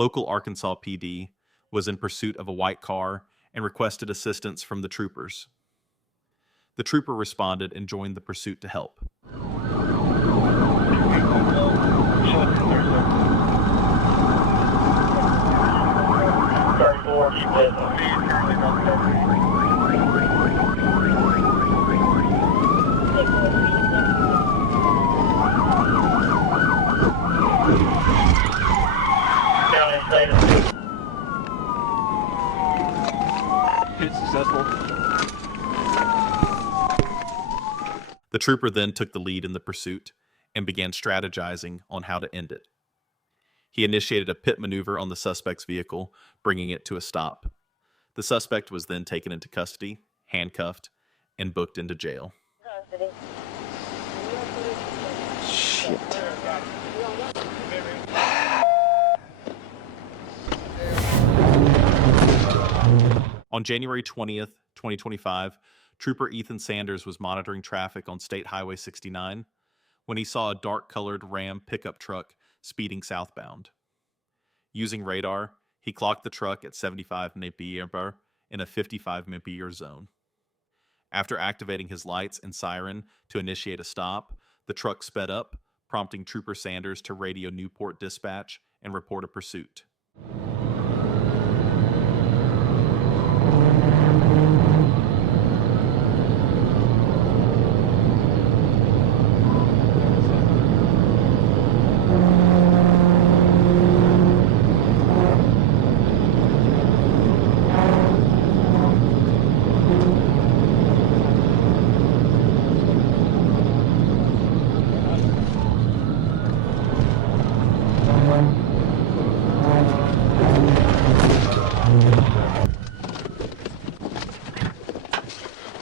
Local Arkansas PD was in pursuit of a white car and requested assistance from the troopers. The trooper responded and joined the pursuit to help. It's successful. The trooper then took the lead in the pursuit and began strategizing on how to end it. He initiated a pit maneuver on the suspect's vehicle, bringing it to a stop. The suspect was then taken into custody, handcuffed, and booked into jail. Shit. On January 20th, 2025, Trooper Ethan Sanders was monitoring traffic on State Highway 69 when he saw a dark-colored Ram pickup truck speeding southbound. Using radar, he clocked the truck at 75 mph in a 55 mph zone. After activating his lights and siren to initiate a stop, the truck sped up, prompting Trooper Sanders to radio Newport Dispatch and report a pursuit.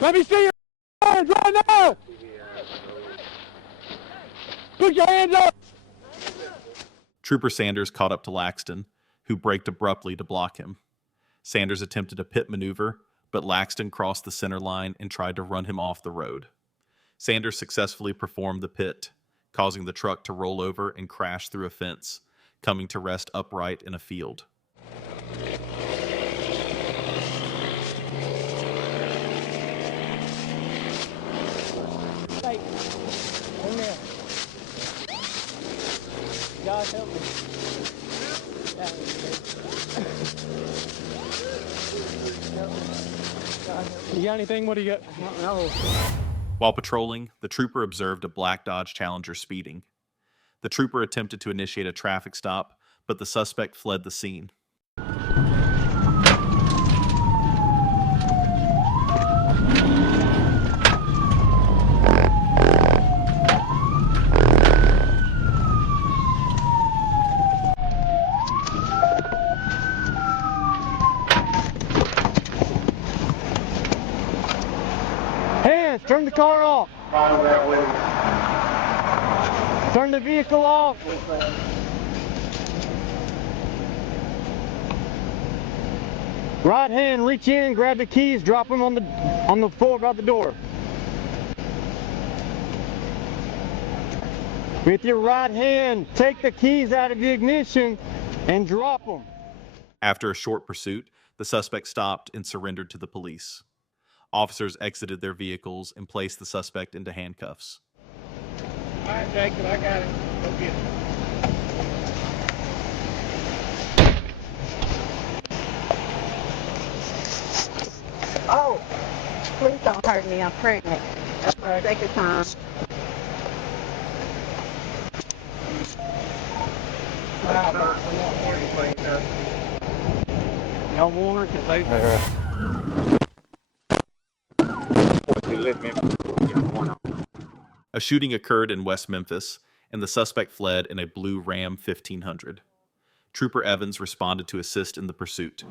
Let me see your hands right now! Put your hands up! Trooper Sanders caught up to Laxton, who braked abruptly to block him. Sanders attempted a pit maneuver, but Laxton crossed the center line and tried to run him off the road. Sanders successfully performed the pit, causing the truck to roll over and crash through a fence, coming to rest upright in a field. God help me. You got anything? What do you got? I don't know. While patrolling, the trooper observed a black Dodge Challenger speeding. The trooper attempted to initiate a traffic stop, but the suspect fled the scene. Hands! Turn the car off! Turn the vehicle off! Right hand, reach in, grab the keys, drop them on the floor by the door. With your right hand, take the keys out of the ignition and drop them. After a short pursuit, the suspect stopped and surrendered to the police. Officers exited their vehicles and placed the suspect into handcuffs. All right, Jacob, I got it. Go get it. Oh, please don't hurt me. I'm pregnant. Right. Take your time. Y'all want her? Cause they... A shooting occurred in West Memphis, and the suspect fled in a blue Ram 1500. Trooper Evans responded to assist in the pursuit.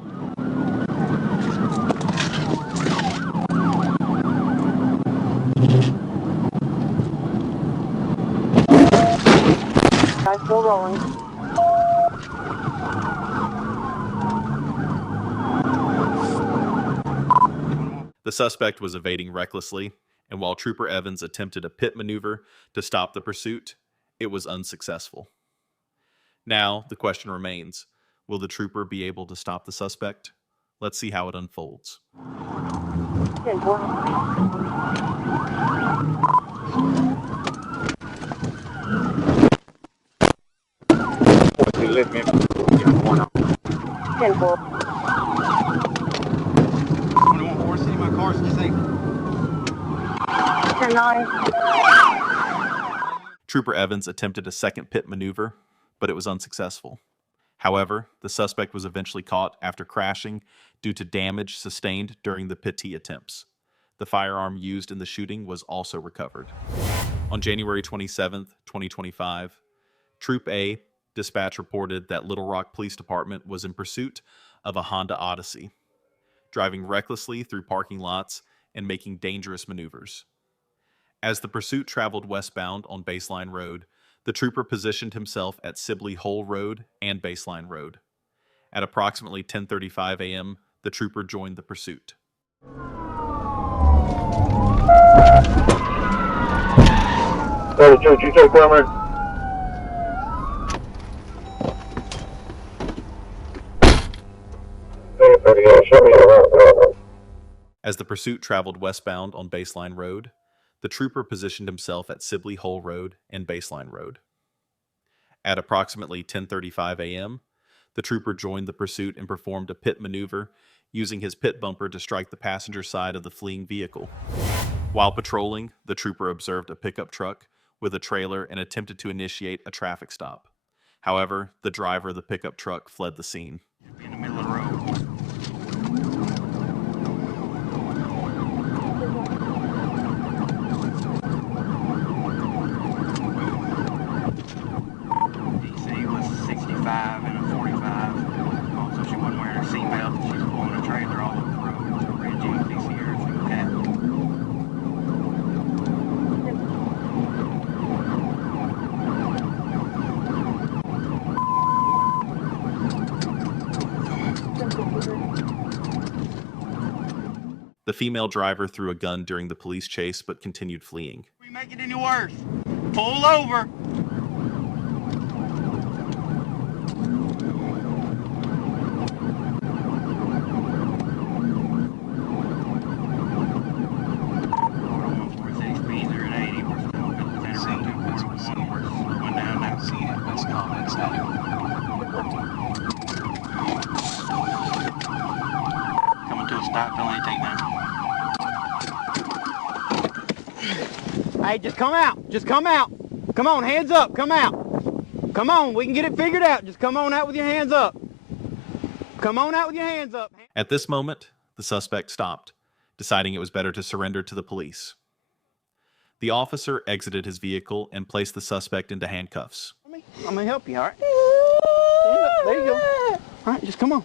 I'm still rolling. The suspect was evading recklessly, and while Trooper Evans attempted a pit maneuver to stop the pursuit, it was unsuccessful. Now, the question remains, Will the trooper be able to stop the suspect? Let's see how it unfolds. You lift me. 10-4. 21-4, see my car's safe. 10-9. Trooper Evans attempted a second pit maneuver, but it was unsuccessful. However, the suspect was eventually caught after crashing due to damage sustained during the pittee attempts. The firearm used in the shooting was also recovered. On January 27, 2025, Troop A dispatch reported that Little Rock Police Department was in pursuit of a Honda Odyssey, driving recklessly through parking lots and making dangerous maneuvers. As the pursuit traveled westbound on Baseline Road, the trooper positioned himself at Sibley Hole Road and Baseline Road. At approximately 10:35 a.m., the trooper joined the pursuit. Hey, Church, you take primary. As the pursuit traveled westbound on Baseline Road, the trooper positioned himself at Sibley Hole Road and Baseline Road. At approximately 10:35 a.m., the trooper joined the pursuit and performed a pit maneuver using his pit bumper to strike the passenger side of the fleeing vehicle. While patrolling, the trooper observed a pickup truck with a trailer and attempted to initiate a traffic stop. However, the driver of the pickup truck fled the scene. In the middle of the road. DC was 65 and a 45. Also, she wasn't wearing her seatbelt. She was pulling a trailer all over the road. So red jeans, DC here, single cap. The female driver threw a gun during the police chase but continued fleeing. We make it any worse. Pull over. Coming to a stop, don't let it take down. Hey, just come out. Just come out. Come on, hands up. Come out. Come on, we can get it figured out. Just come on out with your hands up. Come on out with your hands up. At this moment, the suspect stopped, deciding it was better to surrender to the police. The officer exited his vehicle and placed the suspect into handcuffs. I'm going to help you, all right? Stand up. There you go. All right, just come on.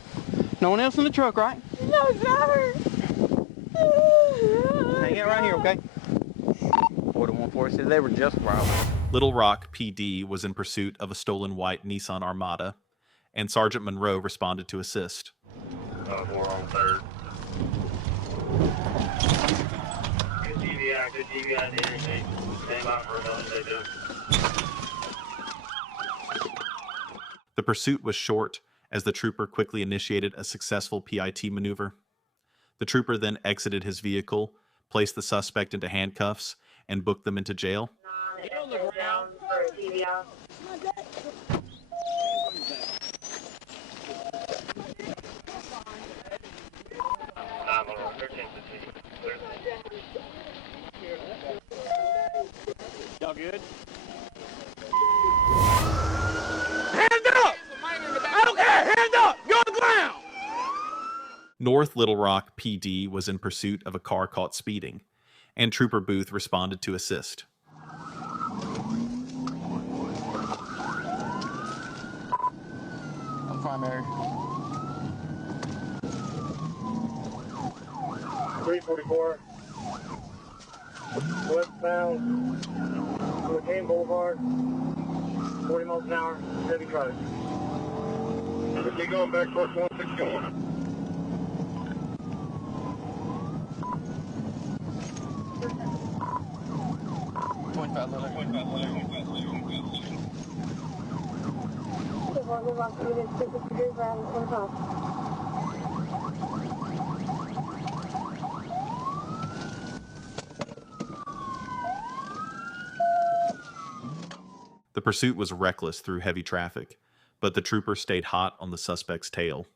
No one else in the truck, right? No, sir. Hang out right here, okay? 41-4 said they were just robbers. Little Rock PD was in pursuit of a stolen white Nissan Armada, and Sergeant Monroe responded to assist. We're on third. Good GVI to interstate. Stand by for another they do. The pursuit was short as the trooper quickly initiated a successful PIT maneuver. The trooper then exited his vehicle, placed the suspect into handcuffs, and booked them into jail. Get on the ground for a GVI. Y'all good? Hands up! I don't care! Hands up! Go on the ground! North Little Rock PD was in pursuit of a car caught speeding, and Trooper Booth responded to assist. I'm primary. 344. Westbound. Hurricane Boulevard. 40 miles an hour. Heavy traffic. Keep going back towards 161. live on unit 53 around 25. The pursuit was reckless through heavy traffic, but the trooper stayed hot on the suspect's tail.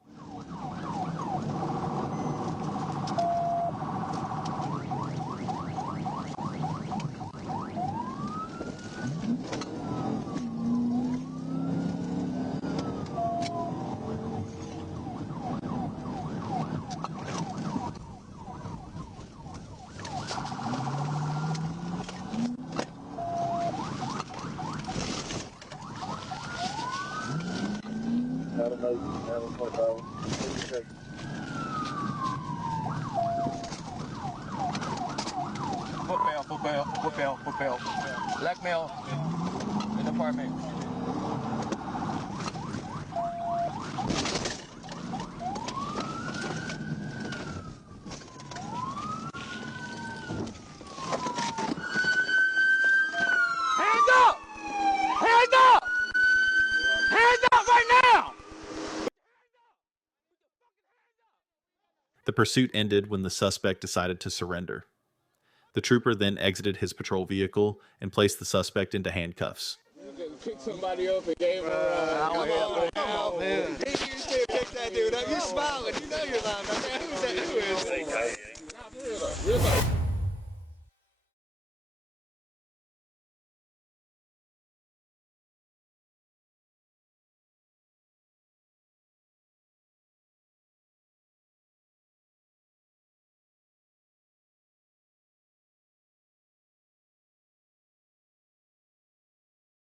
Foot bell. Black male in apartment. Hands up! Hands up! Hands up right now! The pursuit ended when the suspect decided to surrender. The trooper then exited his patrol vehicle and placed the suspect into handcuffs. Pick somebody up and gave him a ride. Come on, man. You still pick that dude up. You smiling. You know you're lying, man. Who's that? Who is it?